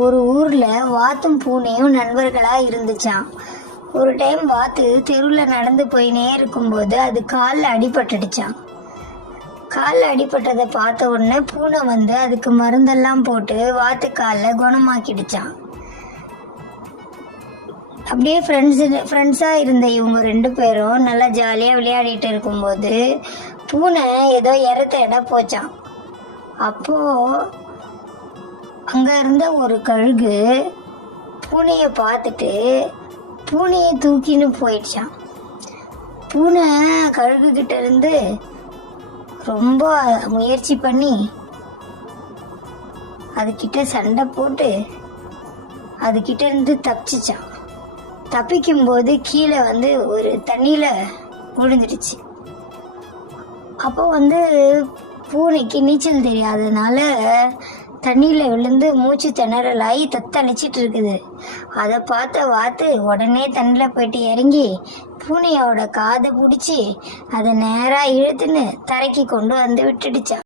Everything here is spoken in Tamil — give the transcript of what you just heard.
ஒரு ஊரில் வாத்தும் பூனையும் நண்பர்களாக இருந்துச்சான். ஒரு டைம் வாத்து தெருவில் நடந்து போயினே இருக்கும்போது அது காலில் அடிபட்டுடுச்சான். காலில் அடிபட்டதை பார்த்த உடனே பூனை வந்து அதுக்கு மருந்தெல்லாம் போட்டு வாத்து காலில் குணமாக்கிடுச்சான். அப்படியே ஃப்ரெண்ட்ஸாக இருந்த இவங்க 2 பேரும் நல்லா ஜாலியாக விளையாடிட்டு இருக்கும்போது பூனை ஏதோ தேட போச்சான். அப்போது அங்கே இருந்த ஒரு கழுகு பூனையை பார்த்துட்டு பூனையை தூக்கின்னு போயிடுச்சான். பூனை கழுகுகிட்ட இருந்து ரொம்ப முயற்சி பண்ணி அதுக்கிட்ட சண்டை போட்டு அதுக்கிட்ட இருந்து தப்பிச்சிச்சான். தப்பிக்கும்போது கீழே வந்து ஒரு தண்ணியில் விழுந்துடுச்சு. அப்போ வந்து பூனைக்கு நீச்சல் தெரியாததுனால தண்ணியில் விழுந்து மூச்சு திணறலாகி தத்தளிச்சிட்டு இருக்குது. அதை பார்த்த வாத்து உடனே தண்ணியில் போயிட்டு இறங்கி பூனையோட காதை பிடிச்சி அதை நேராக இழுத்துன்னு தரைக்கு கொண்டு வந்து விட்டுடுச்சா.